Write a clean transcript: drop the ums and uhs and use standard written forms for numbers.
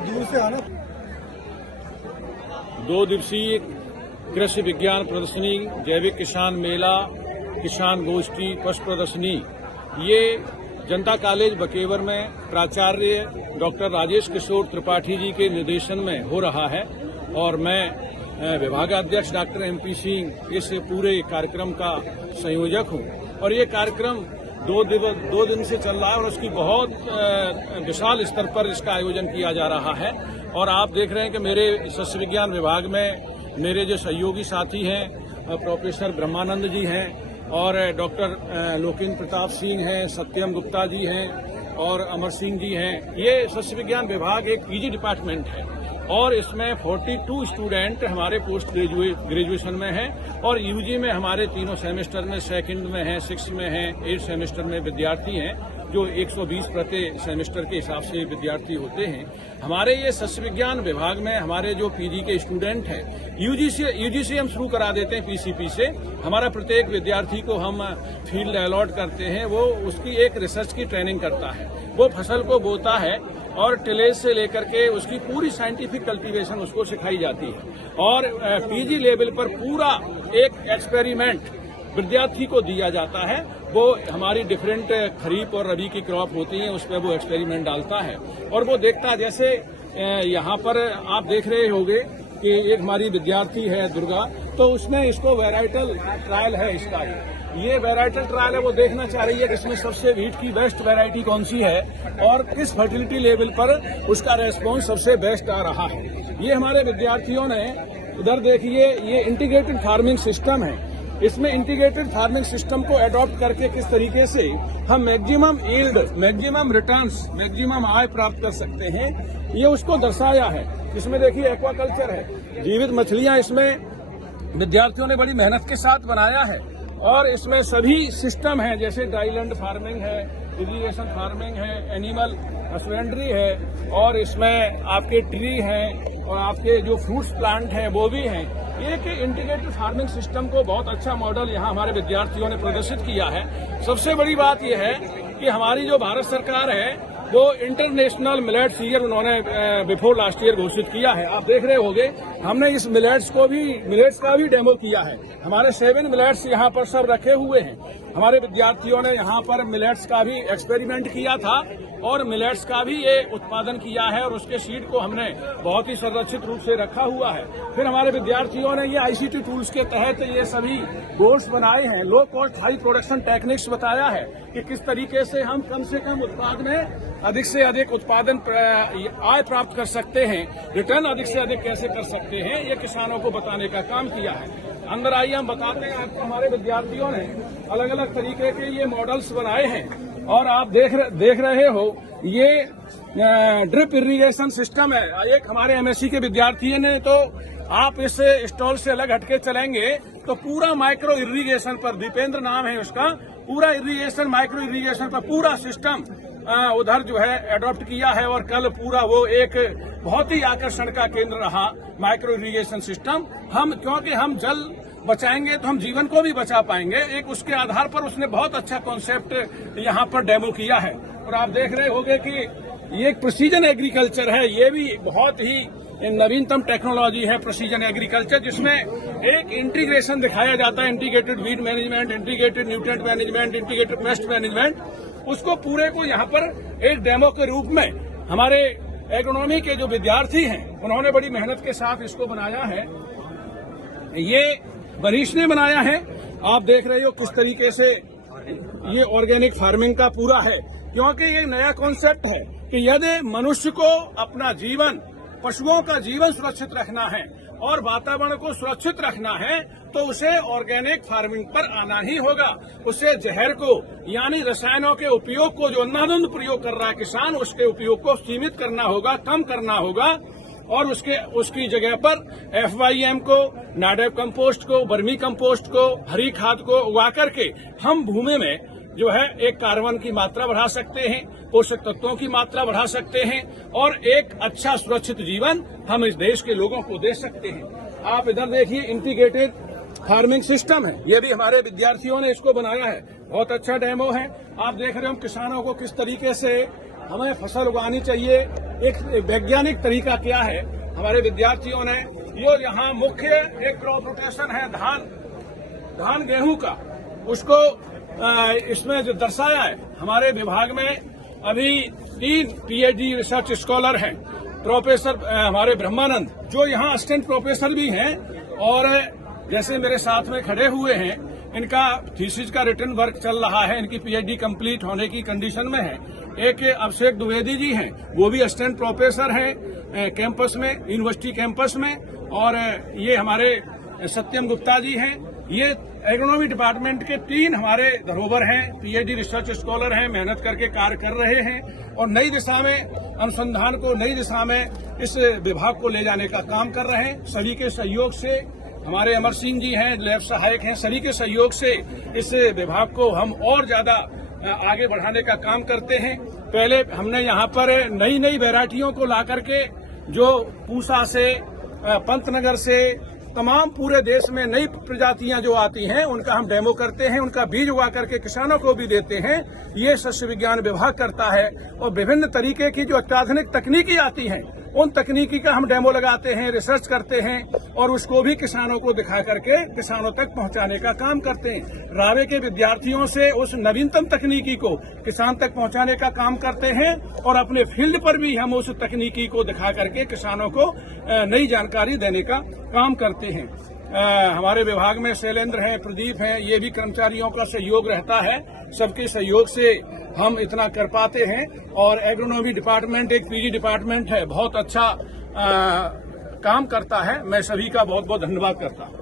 दूर से आना। 2 दिवसीय कृषि विज्ञान प्रदर्शनी, जैविक किसान मेला, किसान गोष्ठी, पशु प्रदर्शनी, ये जनता कॉलेज बकेवर में प्राचार्य डॉक्टर राजेश किशोर त्रिपाठी जी के निर्देशन में हो रहा है और मैं विभागाध्यक्ष डॉक्टर MP सिंह इस पूरे कार्यक्रम का संयोजक हूं। और ये कार्यक्रम 2 दिन से चल रहा है और उसकी बहुत विशाल स्तर पर इसका आयोजन किया जा रहा है। और आप देख रहे हैं कि मेरे सस्य विज्ञान विभाग में मेरे जो सहयोगी साथी हैं प्रोफेसर ब्रह्मानंद जी हैं और डॉक्टर लोकेन्द्र प्रताप सिंह हैं, सत्यम गुप्ता जी हैं और अमर सिंह जी हैं। ये सस्य विज्ञान विभाग एक PG डिपार्टमेंट है और इसमें 42 स्टूडेंट हमारे पोस्ट ग्रेजुएशन में हैं और UG में हमारे तीनों सेमेस्टर में, सेकंड में हैं, 6 में हैं, 8 सेमेस्टर में विद्यार्थी हैं, जो 120 प्रति सेमेस्टर के हिसाब से विद्यार्थी होते हैं। हमारे ये सस्य विज्ञान विभाग में हमारे जो PG के स्टूडेंट हैं, UG से हम शुरू करा देते हैं PCP से। हमारा प्रत्येक विद्यार्थी को हम फील्ड अलॉट करते हैं, वो उसकी एक रिसर्च की ट्रेनिंग करता है, वो फसल को बोता है और टिलेज से लेकर के उसकी पूरी साइंटिफिक कल्टीवेशन उसको सिखाई जाती है और PG लेवल पर पूरा एक एक्सपेरिमेंट विद्यार्थी को दिया जाता है। वो हमारी डिफरेंट खरीफ और रबी की क्रॉप होती है, उस पर वो एक्सपेरिमेंट डालता है और वो देखता है। जैसे यहाँ पर आप देख रहे होंगे कि एक हमारी विद्यार्थी है दुर्गा, तो उसने इसको वेराइटल ट्रायल है इसका, ये वेराइटल ट्रायल है, वो देखना चाह रही है कि इसमें सबसे व्हीट की बेस्ट वैरायटी कौन सी है और किस फर्टिलिटी लेवल पर उसका रेस्पॉन्स सबसे बेस्ट आ रहा है। ये हमारे विद्यार्थियों ने, उधर देखिए, ये इंटीग्रेटेड फार्मिंग सिस्टम है। इसमें इंटीग्रेटेड फार्मिंग सिस्टम को अडॉप्ट करके किस तरीके से हम maximum yield, maximum returns, maximum आय प्राप्त कर सकते हैं, ये उसको दर्शाया है। इसमें देखिए एक्वाकल्चर है, जीवित मछलियां इसमें विद्यार्थियों ने बड़ी मेहनत के साथ बनाया है और इसमें सभी सिस्टम हैं, जैसे ड्राईलैंड फार्मिंग है, इरिगेशन फार्मिंग है, एनिमल हस्बेंड्री है और इसमें आपके ट्री हैं और आपके जो फ्रूट्स प्लांट हैं वो भी हैं। एक इंटीग्रेटेड फार्मिंग सिस्टम को बहुत अच्छा मॉडल यहाँ हमारे विद्यार्थियों ने प्रदर्शित किया है। सबसे बड़ी बात यह है कि हमारी जो भारत सरकार है वो इंटरनेशनल मिलेट्स ईयर उन्होंने बिफोर लास्ट ईयर घोषित किया है। आप देख रहे होंगे हमने इस मिलेट्स का भी डेमो किया है। हमारे 7 मिलेट्स यहाँ पर सब रखे हुए हैं। हमारे विद्यार्थियों ने यहाँ पर मिलेट्स का भी एक्सपेरिमेंट किया था और मिलेट्स का भी ये उत्पादन किया है और उसके सीड को हमने बहुत ही संरक्षित रूप से रखा हुआ है। फिर हमारे विद्यार्थियों ने ये ICT टूल्स के तहत ये सभी गोल्स बनाए हैं, low cost high production techniques बताया है कि किस तरीके से हम कम से कम उत्पाद में अधिक से अधिक उत्पादन आय प्राप्त कर सकते हैं, रिटर्न अधिक से अधिक कैसे कर सकते हैं, ये किसानों को बताने का काम किया है। अंदर आइए हम बताते हैं आपको। हमारे विद्यार्थियों ने अलग अलग तरीके के ये मॉडल्स बनाए हैं और आप देख रहे हो ये ड्रिप इरिगेशन सिस्टम है। एक हमारे MSc के विद्यार्थी ने, तो आप इस स्टॉल से अलग हटके चलेंगे तो पूरा माइक्रो इरिगेशन पर, दीपेंद्र नाम है उसका, पूरा इरिगेशन, माइक्रो इरिगेशन पर पूरा सिस्टम उधर जो है अडॉप्ट किया है और कल पूरा वो एक बहुत ही आकर्षण का केंद्र रहा माइक्रो इरिगेशन सिस्टम। क्योंकि हम जल बचाएंगे तो हम जीवन को भी बचा पाएंगे, एक उसके आधार पर उसने बहुत अच्छा कॉन्सेप्ट यहाँ पर डेमो किया है। और आप देख रहे होंगे कि ये एक प्रिसीजन एग्रीकल्चर है, ये भी बहुत ही नवीनतम टेक्नोलॉजी है प्रिसीजन एग्रीकल्चर, जिसमें एक इंटीग्रेशन दिखाया जाता है, integrated weed management, integrated nutrient management, integrated pest management. उसको पूरे को यहाँ पर एक डेमो के रूप में हमारे एग्रोनॉमी के जो विद्यार्थी हैं उन्होंने बड़ी मेहनत के साथ इसको बनाया है। ये मनीष ने बनाया है। आप देख रहे हो किस तरीके से ये ऑर्गेनिक फार्मिंग का पूरा है, क्योंकि ये नया कॉन्सेप्ट है कि यदि मनुष्य को अपना जीवन, पशुओं का जीवन सुरक्षित रखना है और वातावरण को सुरक्षित रखना है तो उसे ऑर्गेनिक फार्मिंग पर आना ही होगा। उसे जहर को, यानी रसायनों के उपयोग को, जो अंधाधुंध प्रयोग कर रहा है किसान, उसके उपयोग को सीमित करना होगा, कम करना होगा और उसकी जगह पर FYM को, नाडेप कंपोस्ट को, वर्मी कंपोस्ट को, हरी खाद को उगा करके हम भूमि में जो है एक कार्बन की मात्रा बढ़ा सकते हैं, पोषक तत्वों की मात्रा बढ़ा सकते हैं और एक अच्छा सुरक्षित जीवन हम इस देश के लोगों को दे सकते हैं। आप इधर देखिए, इंटीग्रेटेड फार्मिंग सिस्टम है, ये भी हमारे विद्यार्थियों ने इसको बनाया है। बहुत अच्छा डेमो है। आप देख रहे हो किसानों को किस तरीके से हमें फसल उगानी चाहिए, एक वैज्ञानिक तरीका क्या है हमारे विद्यार्थियों ने। ये यहाँ मुख्य एक क्रॉप रोटेशन है धान गेहूं का, उसको इसमें जो दर्शाया है। हमारे विभाग में अभी 3 पीएचडी रिसर्च स्कॉलर हैं, प्रोफेसर हमारे ब्रह्मानंद जो यहाँ असिस्टेंट प्रोफेसर भी हैं, और जैसे मेरे साथ में खड़े हुए हैं, इनका थीसिस का रिटर्न वर्क चल रहा है, इनकी पीएचडी कंप्लीट होने की कंडीशन में है। एक अभिषेक द्विवेदी जी हैं, वो भी असिस्टेंट प्रोफेसर हैं कैंपस में, यूनिवर्सिटी कैंपस में, और ये हमारे सत्यम गुप्ता जी हैं। ये एग्रोनॉमी डिपार्टमेंट के 3 हमारे धरोहर हैं, पीएचडी रिसर्च स्कॉलर हैं, मेहनत करके कार्य कर रहे हैं और नई दिशा में अनुसंधान को नई दिशा में इस विभाग को ले जाने का काम कर रहे हैं। सभी के सहयोग से, हमारे अमर सिंह जी हैं लैब सहायक हैं, सभी के सहयोग से इस विभाग को हम और ज्यादा आगे बढ़ाने का काम करते हैं। पहले हमने यहाँ पर नई वैरायटियों को ला करके, जो पूसा से, पंतनगर से, तमाम पूरे देश में नई प्रजातियां जो आती हैं उनका हम डेमो करते हैं, उनका बीज उगा करके किसानों को भी देते हैं। ये शस्य विज्ञान विभाग करता है और विभिन्न तरीके की जो अत्याधुनिक तकनीकी आती हैं उन तकनीकी का हम डेमो लगाते हैं, रिसर्च करते हैं और उसको भी किसानों को दिखा करके किसानों तक पहुंचाने का काम करते हैं। रावे के विद्यार्थियों से उस नवीनतम तकनीकी को किसान तक पहुंचाने का काम करते हैं और अपने फील्ड पर भी हम उस तकनीकी को दिखा करके किसानों को नई जानकारी देने का काम करते हैं। हमारे विभाग में शैलेंद्र हैं, प्रदीप हैं, ये भी कर्मचारियों का सहयोग रहता है। सबके सहयोग से हम इतना कर पाते हैं और एग्रोनॉमी डिपार्टमेंट एक पीजी डिपार्टमेंट है, बहुत अच्छा काम करता है। मैं सभी का बहुत बहुत धन्यवाद करता हूँ।